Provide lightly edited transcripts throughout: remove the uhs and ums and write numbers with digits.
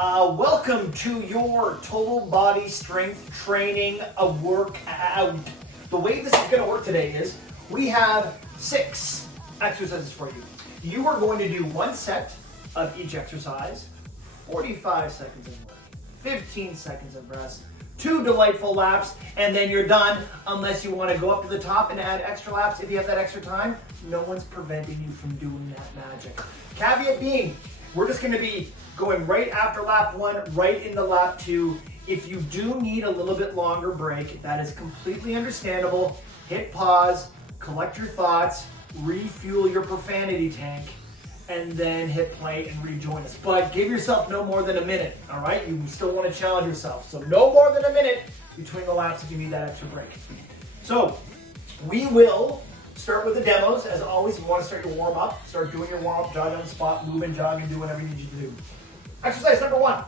Welcome to your total body strength training workout. The way this is going to work today is we have 6 exercises for you. You are going to do 1 set of each exercise, 45 seconds of work, 15 seconds of rest, 2 delightful laps, and then you're done unless you want to go up to the top and add extra laps. If you have that extra time, no one's preventing you from doing that magic. Caveat being, we're just going to be going right after lap 1, right into lap 2. If you do need a little bit longer break, that is completely understandable. Hit pause, collect your thoughts, refuel your profanity tank, and then hit play and rejoin us. But give yourself no more than a minute, all right? You still want to challenge yourself. So no more than a minute between the laps if you need that extra break. So we will start with the demos. As always, you want to start your warm up. Start doing your warm up, jog on the spot, move and jog, and do whatever you need to do. Exercise number 1.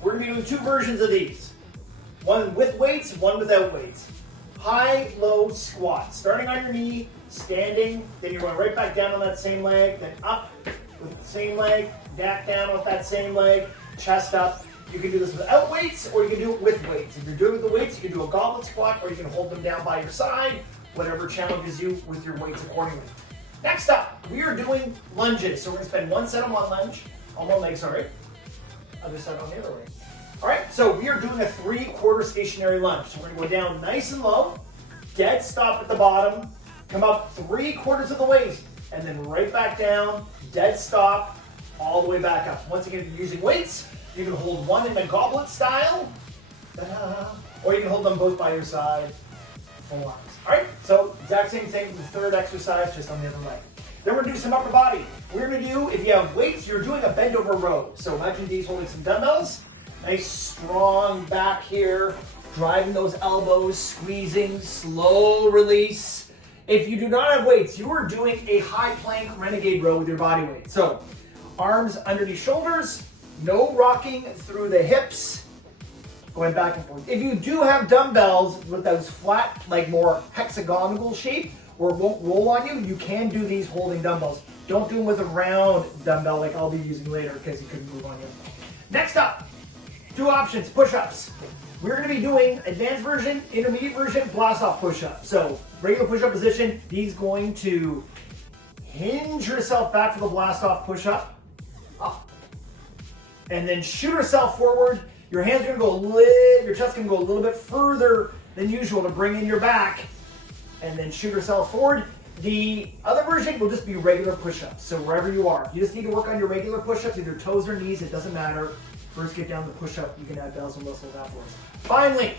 We're going to be doing 2 versions of these. One with weights, one without weights. High-low squat. Starting on your knee, standing, then you're going right back down on that same leg, then up with the same leg, back down with that same leg, chest up. You can do this without weights, or you can do it with weights. If you're doing it with the weights, you can do a goblet squat, or you can hold them down by your side, whatever challenges you with your weights accordingly. Next up, we are doing lunges. So we're going to spend 1 set on one leg, other side on the other leg. All right, so we are doing a 3/4 stationary lunge. So we're going to go down nice and low, dead stop at the bottom, come up 3/4 of the waist, and then right back down, dead stop, all the way back up. Once again, if you're using weights, you can hold one in the goblet style, or you can hold them both by your side, full arms. All right, so exact same thing with the 3rd exercise, just on the other leg. Then we're going to do some upper body. We're going to do, if you have weights, you're doing a bend over row. So imagine these holding some dumbbells. Nice strong back here, driving those elbows, squeezing, slow release. If you do not have weights, you are doing a high plank renegade row with your body weight. So arms underneath shoulders, no rocking through the hips, going back and forth. If you do have dumbbells with those flat, like more hexagonal shape, or won't roll on you, you can do these holding dumbbells. Don't do them with a round dumbbell like I'll be using later because you couldn't move on you. Next up, 2 options, push-ups. We're going to be doing advanced version, intermediate version, blast-off push-up. So regular push-up position, he's going to hinge yourself back for the blast-off push-up, up, and then shoot yourself forward. Your hands are going to go your chest can go a little bit further than usual to bring in your back, and then shoot yourself forward. The other version will just be regular push-ups. So wherever you are, you just need to work on your regular push-ups, either toes or knees, it doesn't matter. First get down the push-up, you can add bells and whistles afterwards. Finally,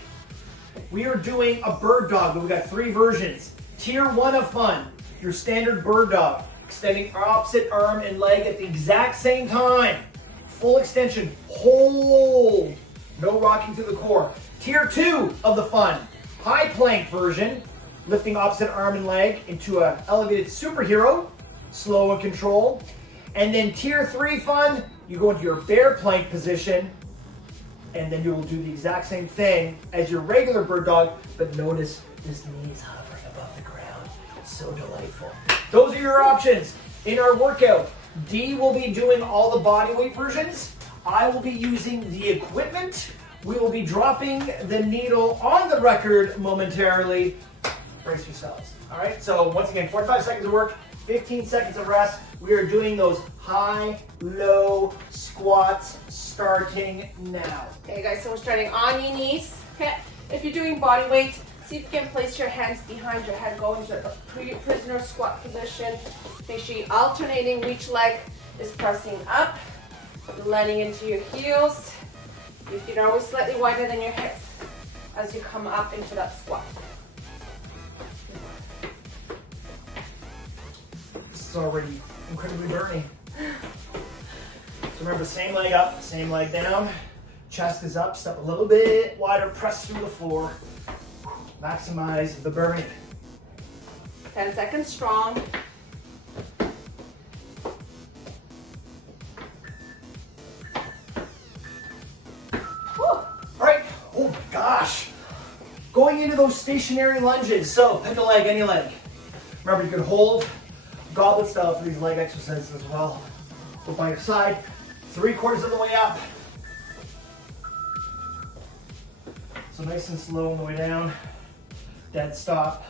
we are doing a bird dog, but we've got 3 versions. Tier 1 of fun, your standard bird dog, extending opposite arm and leg at the exact same time. Full extension, hold, no rocking through the core. Tier 2 of the fun, high plank version, lifting opposite arm and leg into an elevated superhero, slow and controlled. And then tier 3 fun, you go into your bear plank position, and then you will do the exact same thing as your regular bird dog, but notice this knee is hovering above the ground. So delightful. Those are your options. In our workout, D will be doing all the body weight versions. I will be using the equipment. We will be dropping the needle on the record momentarily. Brace yourselves. All right, so once again, 45 seconds of work, 15 seconds of rest. We are doing those high-low squats starting now. Okay guys, so we're starting on your knees. Okay, if you're doing body weight, see if you can place your hands behind your head, go into a prisoner squat position. Make sure you're alternating which leg is pressing up, letting into your heels. Your feet are always slightly wider than your hips as you come up into that squat. This is already incredibly burning. So remember, same leg up, same leg down. Chest is up, step a little bit wider, press through the floor. Maximize the burn. 10 seconds strong. All right, oh my gosh. Going into those stationary lunges. So pick a leg, any leg. Remember, you can hold goblet style for these leg exercises as well. Go by your side, 3/4 of the way up, nice and slow on the way down. Dead stop.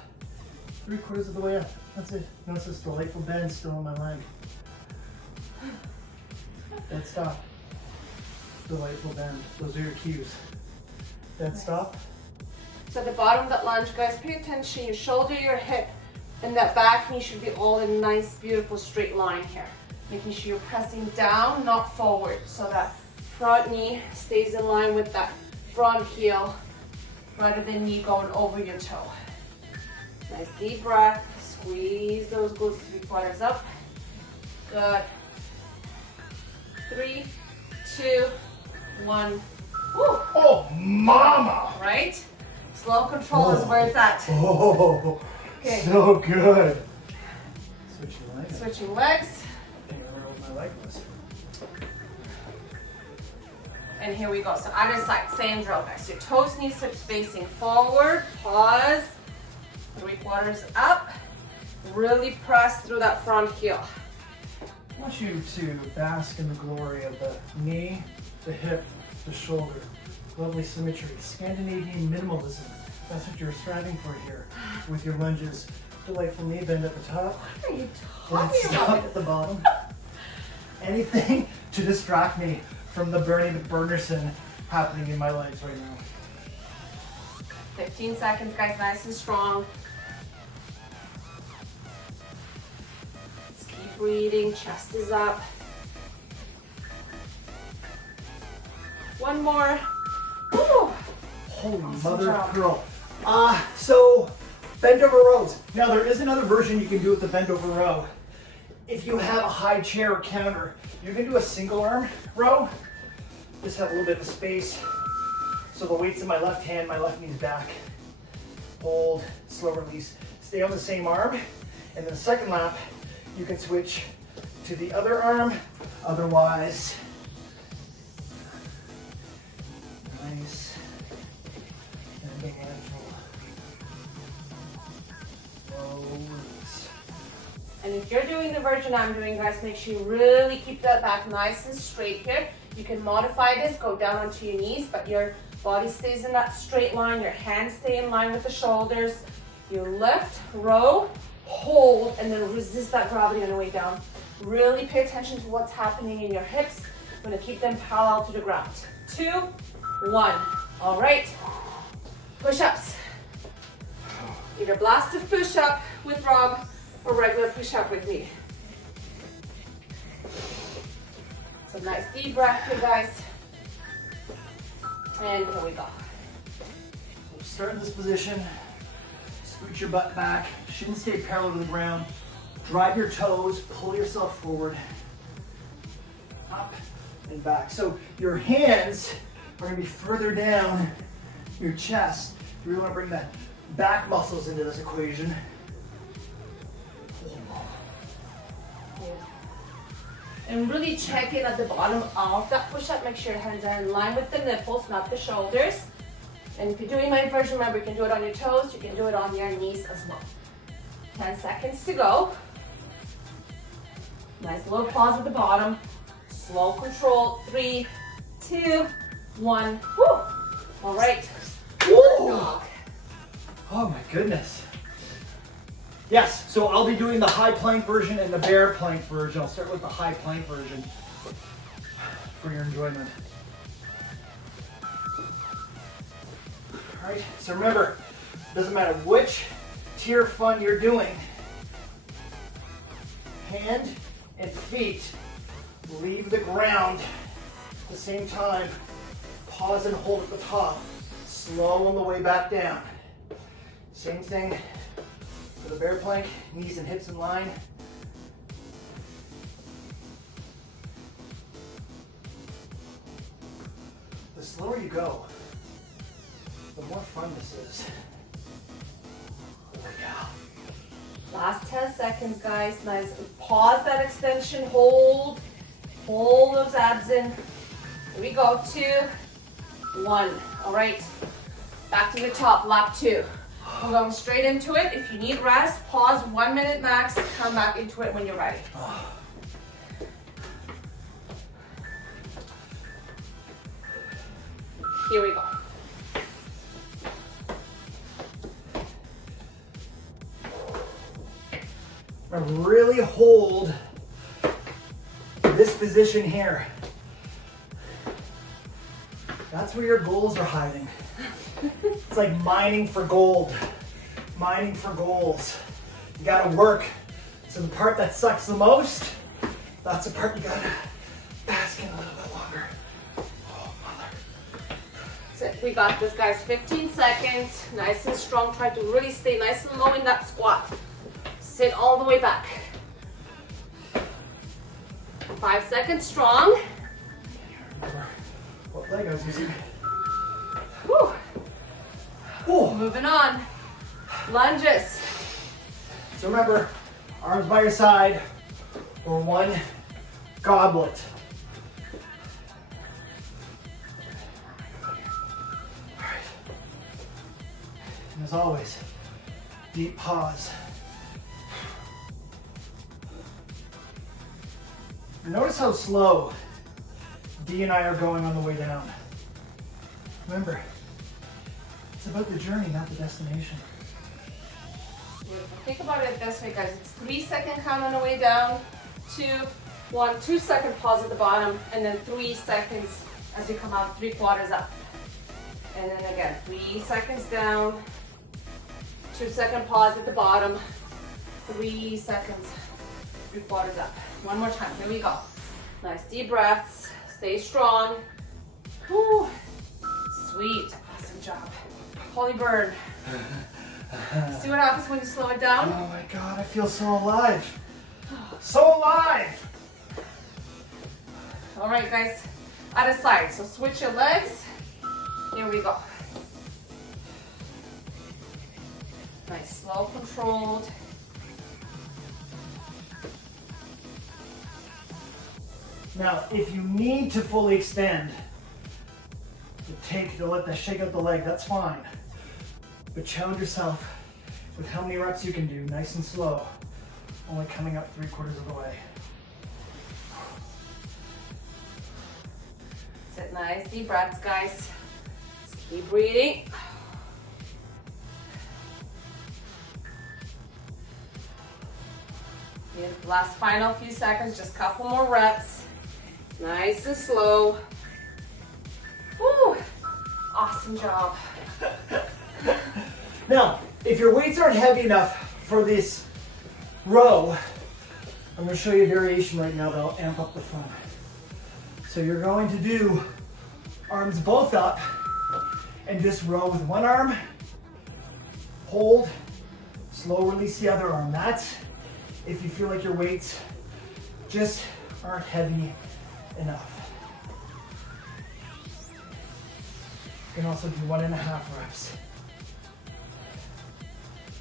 3/4 of the way up. That's it. Notice this delightful bend still on my leg. Dead stop. Delightful bend. Those are your cues. Dead stop. So at the bottom of that lunge, guys, pay attention. Your shoulder, your hip, and that back knee should be all in a nice, beautiful straight line here. Making sure you're pressing down, not forward. So that front knee stays in line with that front heel rather than knee going over your toe. Nice deep breath. Squeeze those glutes 3/4 up. Good. 3, 2, 1. Woo. Oh, mama! Right? Slow control is where it's at. Oh, Okay. so good. Switching legs. Switching legs. I can't remember what my leg was. And here we go. So other side, same drill, guys. Your toes, knees, hips facing forward. Pause. 3/4 up. Really press through that front heel. I want you to bask in the glory of the knee, the hip, the shoulder. Lovely symmetry. Scandinavian minimalism. That's what you're striving for here with your lunges. Delightful knee bend at the top. What are you Dead talking stop about? at the bottom. Anything to distract me from the Bernie McBurnerson happening in my legs right now. 15 seconds, guys. Nice and strong. Just keep breathing. Chest is up. One more. Woo. Holy Awesome mother job. of pearl. So bend over rows. Now there is another version you can do with the bend over row. If you have a high chair or counter, you can do a single arm row. Just have a little bit of space. So the weight's in my left hand, my left knee's back. Hold, slow release. Stay on the same arm. And then the second lap, you can switch to the other arm. Otherwise, nice. And a handful. Slow release. And if you're doing the version I'm doing, guys, make sure you really keep that back nice and straight here. You can modify this, go down onto your knees, but your body stays in that straight line. Your hands stay in line with the shoulders. You lift, row, hold, and then resist that gravity on the way down. Really pay attention to what's happening in your hips. I'm gonna keep them parallel to the ground. 2, 1. All right. Push-ups. Either blasted push-up with Rob or regular push-up with me. So nice deep breath here, guys. And here we go. So start in this position. Scoot your butt back. Shouldn't stay parallel to the ground. Drive your toes. Pull yourself forward. Up and back. So your hands are going to be further down your chest. You really want to bring that back muscles into this equation. And really check in at the bottom of that push-up. Make sure your hands are in line with the nipples, not the shoulders. And if you're doing my version, remember, you can do it on your toes. You can do it on your knees as well. 10 seconds to go. Nice little pause at the bottom. Slow control. 3, 2, 1. Woo! All right. Woo! Dog. Oh my goodness. Yes, so I'll be doing the high plank version and the bear plank version. I'll start with the high plank version for your enjoyment. All right, so remember, doesn't matter which tier fun you're doing, hand and feet leave the ground at the same time. Pause and hold at the top. Slow on the way back down. Same thing for the bear plank, knees and hips in line. The slower you go, the more fun this is. Holy cow. Last 10 seconds, guys. Nice. Pause that extension. Hold. Hold those abs in. Here we go. 2, 1. All right. Back to the top. Lap 2. We're going straight into it. If you need rest, pause 1 minute max. Come back into it when you're ready. Here we go. really hold this position here. That's where your goals are hiding. It's like mining for gold, mining for goals. You gotta work. So the part that sucks the most, that's the part you gotta bask in a little bit longer. Oh, mother. So we got this, guys. 15 seconds, nice and strong. Try to really stay nice and low in that squat. Sit all the way back. 5 seconds strong. What leg I was using? Whew. Oh. Moving on. Lunges. So remember, arms by your side or one goblet. All right. And as always, deep pause. Notice how slow Dee and I are going on the way down. Remember, it's about the journey, not the destination. Think about it this way, guys. It's 3-second count on the way down, 2, 1, 2-second pause at the bottom, and then 3 seconds as you come out, 3/4 up. And then again, 3 seconds down, 2-second pause at the bottom, 3 seconds, 3/4 up. One more time, here we go. Nice deep breaths, stay strong. Whew. Sweet, awesome job. Holy burn. See what happens when you slow it down? Oh my God, I feel so alive. So alive! All right, guys, out of side. So switch your legs. Here we go. Nice, slow, controlled. Now, if you need to fully extend, to let that shake out the leg, that's fine. But challenge yourself with how many reps you can do, nice and slow, only coming up 3/4 of the way. Sit nice, deep breaths, guys. Just keep breathing. Last final few seconds, just a couple more reps. Nice and slow. Woo! Awesome job. Now, if your weights aren't heavy enough for this row, I'm going to show you a variation right now that'll amp up the fun. So you're going to do arms both up and just row with one arm, hold, slow release the other arm. That's if you feel like your weights just aren't heavy enough. You can also do 1.5 reps.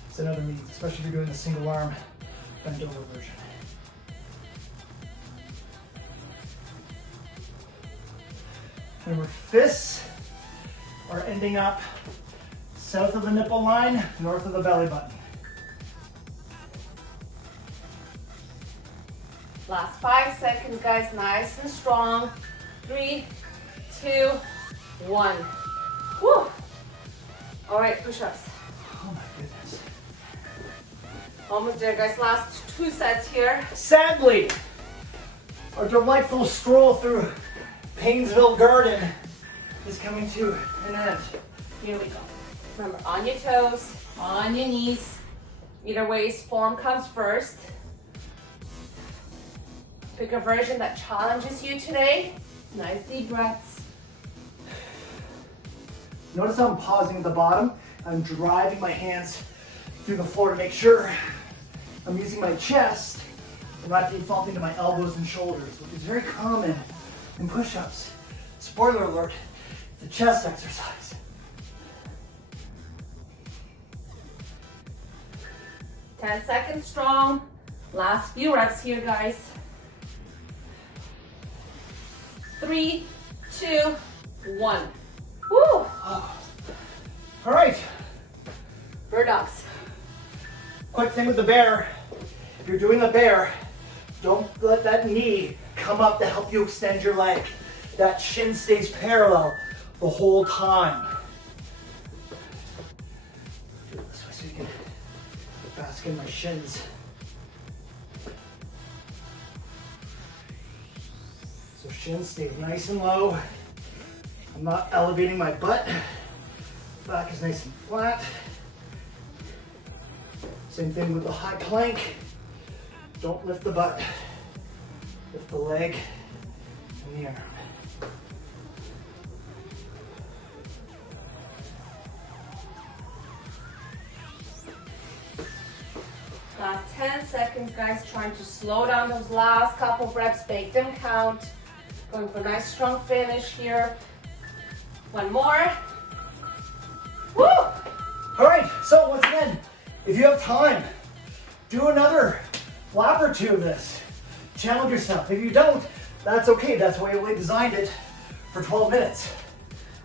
It's another means, especially if you're doing the single arm bent over version. Remember, fists are ending up south of the nipple line, north of the belly button. Last 5 seconds, guys, nice and strong. 3, 2, 1. Woo! All right, push-ups. Oh my goodness. Almost there, guys. Last 2 sets here. Sadly, our delightful stroll through Painesville Garden is coming to an end. Here we go. Remember, on your toes, on your knees. Either ways, form comes first. Pick a version that challenges you today. Nice deep breaths. Notice how I'm pausing at the bottom. I'm driving my hands through the floor to make sure I'm using my chest and not defaulting to my elbows and shoulders, which is very common in push-ups. Spoiler alert, it's a chest exercise. Ten seconds strong. Last few reps here, guys. 3, 2, 1. Woo! Oh. All right, Bird dogs. quick thing with the bear. If you're doing the bear, don't let that knee come up to help you extend your leg. That shin stays parallel the whole time. Do it this way so you can bask in my shins. Chin stays nice and low. I'm not elevating my butt. Back is nice and flat. Same thing with the high plank. Don't lift the butt. Lift the leg and the arm. Last 10 seconds, guys. Trying to slow down those last couple reps. Make them count. Going for a nice strong finish here. One more. Woo! All right, so once again, if you have time, do another lap or two of this. Challenge yourself. If you don't, that's okay. That's why we designed it for 12 minutes.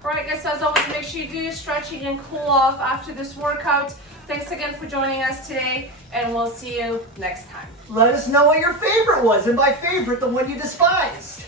All right, guys, so as always, make sure you do your stretching and cool off after this workout. Thanks again for joining us today, and we'll see you next time. Let us know what your favorite was, and by favorite, the one you despised.